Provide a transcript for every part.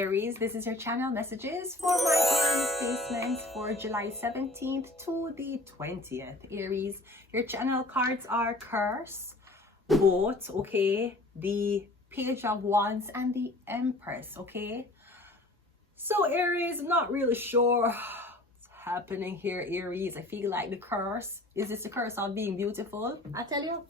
Aries, this is your channel messages for my Aries placements for July 17th to the 20th. Aries, your channel cards are Curse, Boat, okay, the Page of Wands, and the Empress, okay. So Aries, not really sure what's happening here, Aries. I feel like the curse, is this the curse of being beautiful? I tell you,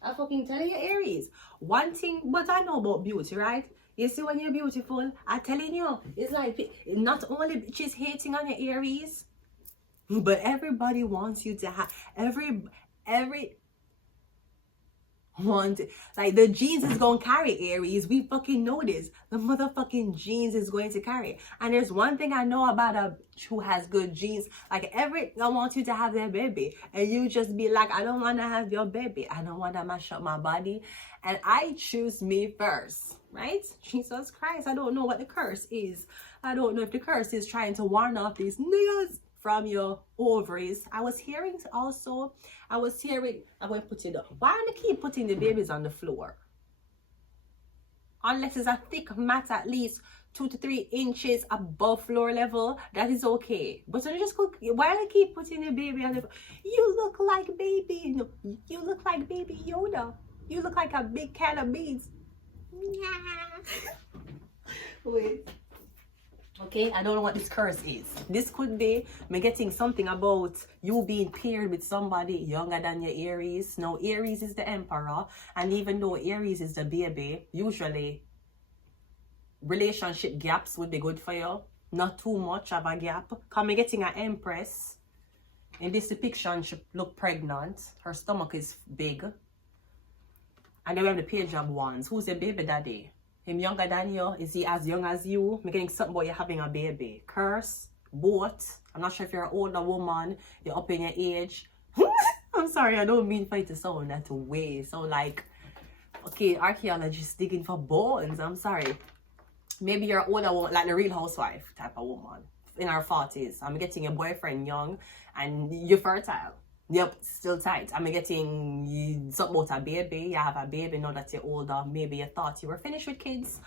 I fucking tell you, Aries, one thing, but I know about beauty, right? You see, when you're beautiful, I'm telling you, it's like not only bitches hating on your Aries, but everybody wants you to have every want, like, the genes is gonna carry, Aries. We fucking know this. The motherfucking genes is going to carry. And there's one thing I know about a bitch who has good genes. Like, I want you to have their baby, and you just be like, I don't want to have your baby. I don't want to mash up my body, and I choose me first, right? Jesus Christ, I don't know what the curse is. I don't know if the curse is trying to warn off these niggas from your ovaries. I was hearing, I'm going to put it up. Why do they keep putting the babies on the floor? Unless it's a thick mat at least 2 to 3 inches above floor level, that is okay. But so they just go, why do they keep putting the baby on the floor? You look like baby, you look like baby Yoda. You look like a big can of beans. Wait. Okay, I don't know what this curse is. This could be me getting something about you being paired with somebody younger than your Aries. Now, Aries is the emperor, and even though Aries is the baby, usually relationship gaps would be good for you. Not too much of a gap. Because me getting an empress. In this depiction, she look pregnant. Her stomach is big. And then we have the Page of Wands. Who's your baby daddy? Him younger than you? Is he as young as you? I'm getting something about you having a baby. Curse, Boat. I'm not sure if you're an older woman, you're up in your age. I'm sorry, I don't mean for it to sound that way. So like, okay, archaeologists digging for bones. I'm sorry. Maybe you're an older woman, like the Real Housewife type of woman in her 40s. I'm getting a boyfriend young and you're fertile. Yep, still tight. I'm getting something about a baby. You have a baby now that you're older. Maybe you thought you were finished with kids.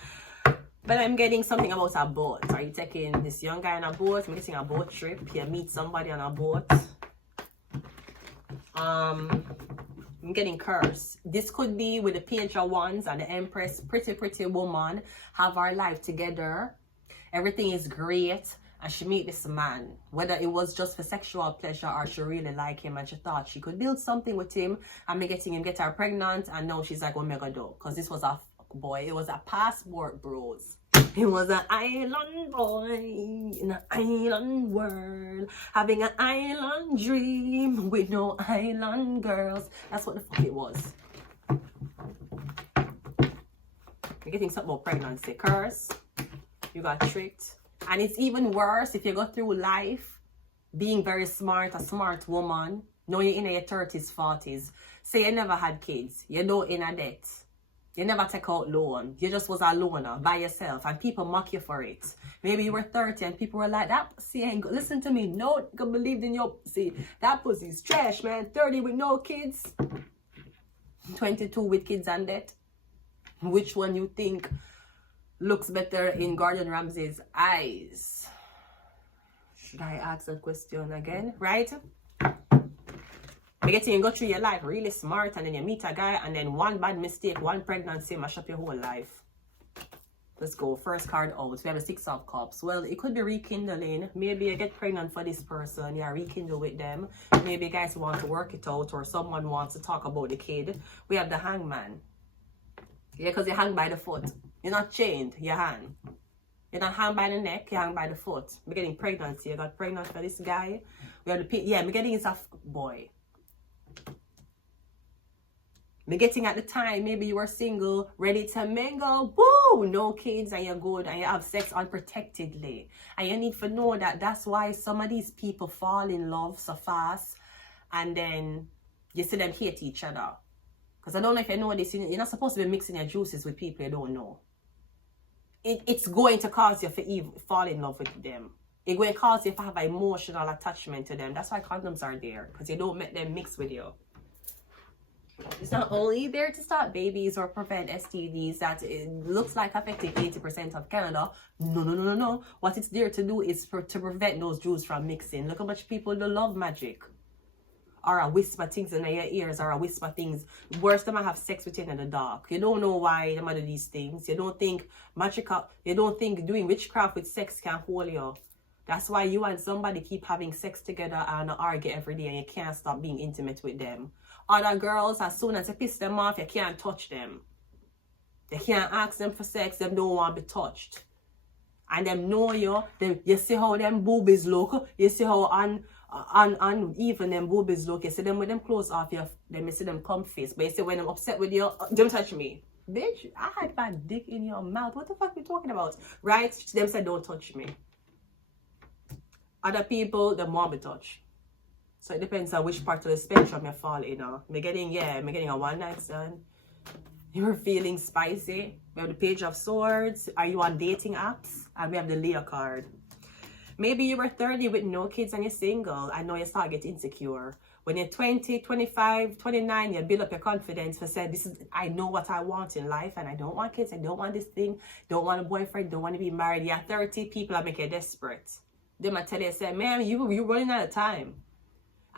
But I'm getting something about a boat. Are you taking this young guy on a boat? I'm getting a boat trip. You meet somebody on a boat. I'm getting curse. This could be with the Page of Wands and the Empress. Pretty woman. Have our life together. Everything is great. And she meet this man, whether it was just for sexual pleasure or she really like him and she thought she could build something with him, and me getting him get her pregnant, and now she's like, what am I gonna do? Because this was a boy, it was a passport bros. He was an island boy in an island world, having an island dream with no island girls. That's what the fuck it was. You're getting something about pregnancy. Curse. You got tricked. And it's even worse if you go through life being very smart, a smart woman, know you're in your 30s, 40s. Say you never had kids, you know in a debt, you never take out loan, you just was a loner by yourself, and people mock you for it. Maybe you were 30 and people were like, that pussy ain't good. Listen to me, no nigga believed in your pussy. That pussy's trash, man. 30 with no kids, 22 with kids and debt. Which one you think looks better in Gordon Ramsay's eyes? Should I ask that question again? Right? You get to go through your life really smart, and then you meet a guy, and then one bad mistake, one pregnancy, mash up your whole life. Let's go. First card out. We have the 6 of Cups. Well, it could be rekindling. Maybe you get pregnant for this person. You rekindle with them. Maybe you guys want to work it out, or someone wants to talk about the kid. We have the Hangman. Yeah, because you hang by the foot. You're not chained, you hang. You're not hang by the neck, you hang by the foot. We're getting pregnancy. I got pregnant for this guy. We have the yeah, we're getting it's a boy. We're getting at the time, maybe you were single, ready to mingle, woo, no kids, and you're good, and you have sex unprotectedly. And you need to know that that's why some of these people fall in love so fast, and then you see them hate each other. Because I don't know if you know this, you're not supposed to be mixing your juices with people you don't know. It's going to cause you to fall in love with them. It's going to cause you to have an emotional attachment to them. That's why condoms are there. Because you don't make them mix with you. It's not only there to stop babies or prevent STDs that it looks like affecting 80% of Canada. No. What it's there to do is to prevent those Jews from mixing. Look how much people do love magic. Or a whisper things in your ears, or a whisper things. Worse, them have sex with you in the dark. You don't know why them do these things. You don't think you don't think doing witchcraft with sex can hold you. That's why you and somebody keep having sex together and argue every day and you can't stop being intimate with them. Other girls, as soon as you piss them off, you can't touch them. You can't ask them for sex, them don't want to be touched. And them know you. You see how them boobies look. You see how even them boobies look. You see them with them clothes off, then you see them come face. But you see when I'm upset with you, don't touch me. Bitch, I had my dick in your mouth. What the fuck are you talking about? Right? Them said don't touch me. Other people, they want to be touched. So it depends on which part of the spectrum you fall in. I'm getting a one night stand. You're feeling spicy. We have the Page of Swords. Are you on dating apps? And we have the Leo card. Maybe you were 30 with no kids and you're single. I know you start getting insecure. When you're 20, 25, 29, you build up your confidence and say, I know what I want in life and I don't want kids. I don't want this thing. Don't want a boyfriend. Don't want to be married. You're 30, people are making you desperate. They might tell you, say, man, you're running out of time.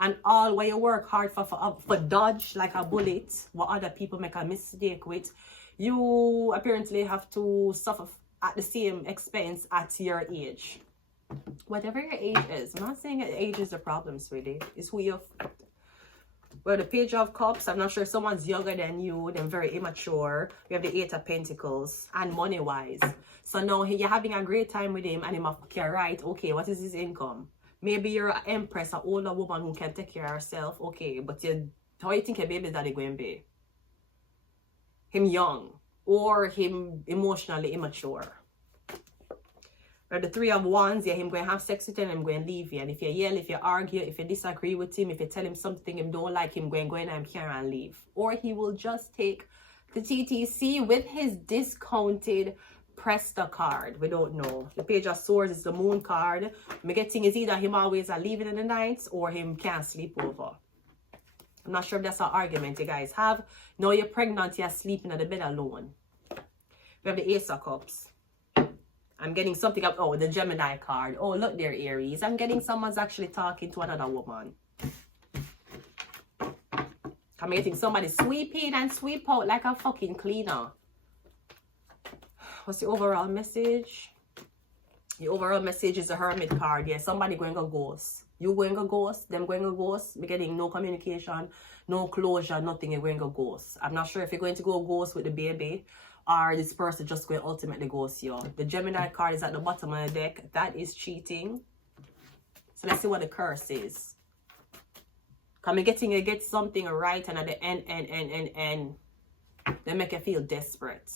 And all where you work hard for dodge like a bullet, what other people make a mistake with, you apparently have to suffer at the same expense at your age. Whatever your age is, I'm not saying that age is the problem, sweetie. It's who you're. Well, the Page of Cups, I'm not sure if someone's younger than you, they're very immature. We have the Eight of Pentacles, and money-wise. So now you're having a great time with him, and him okay, right, okay, what is his income? Maybe you're an empress, an older woman who can take care of herself, okay, but how you think your baby daddy going to be? Him young, or him emotionally immature. Or the Three of Wands, yeah, him going to have sex with you and him going to leave you. And if you yell, if you argue, if you disagree with him, if you tell him something him don't like, him going and him can't leave. Or he will just take the TTC with his discounted Presta card. We don't know. The Page of Swords is the Moon card. My getting is either him always leaving in the nights or him can't sleep over. I'm not sure if that's an argument you guys have. No, you're pregnant, you're sleeping at the bed alone. We have the Ace of Cups. I'm getting something up. Oh, the Gemini card. Oh, look there, Aries. I'm getting someone's actually talking to another woman. I'm getting somebody sweep in and sweep out like a fucking cleaner. What's the overall message? The overall message is the Hermit card. Yeah, somebody going to ghost. You going to ghost, them going to ghost. We're getting no communication, no closure, nothing. You're going to ghost. I'm not sure if you're going to go ghost with the baby, or this person just going to ultimately ghost you. The Gemini card is at the bottom of the deck. That is cheating. So let's see what the curse is. I'm getting you get something right, and at the end, they make you feel desperate.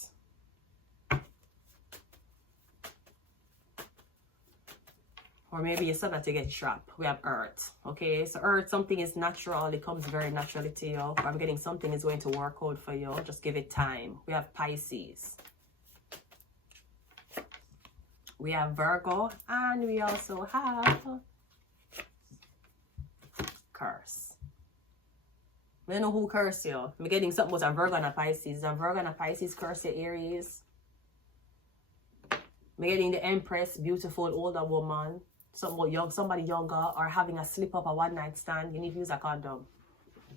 Or maybe you said that to get trapped. We have Earth. Okay, so Earth, something is natural. It comes very naturally to you. I'm getting something is going to work out for you. Just give it time. We have Pisces. We have Virgo. And we also have Curse. I don't know who curse you. I'm getting something with a Virgo and a Pisces. A Virgo and a Pisces curse your Aries. I'm getting the Empress, beautiful older woman. Somebody younger, or having a slip up, a one night stand. You need to use a condom.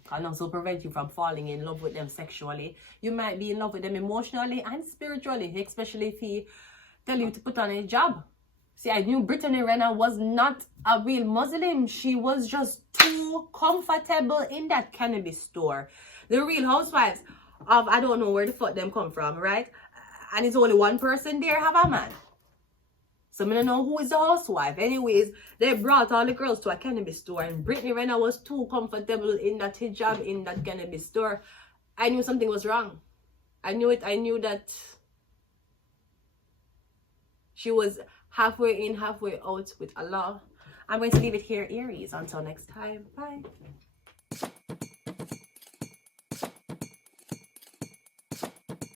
Condoms will prevent you from falling in love with them sexually. You might be in love with them emotionally and spiritually, especially if he tell you to put on a hijab. See, I knew Brittany Renner was not a real Muslim. She was just too comfortable in that cannabis store. The Real Housewives of, I don't know where the fuck them come from, right? And it's only one person there have a man. So I don't know who is the housewife. Anyways, they brought all the girls to a cannabis store, and Brittany Renner was too comfortable in that hijab in that cannabis store. I knew something was wrong. I knew it. I knew that she was halfway in, halfway out with Allah. I'm going to leave it here, Aries. Until next time. Bye.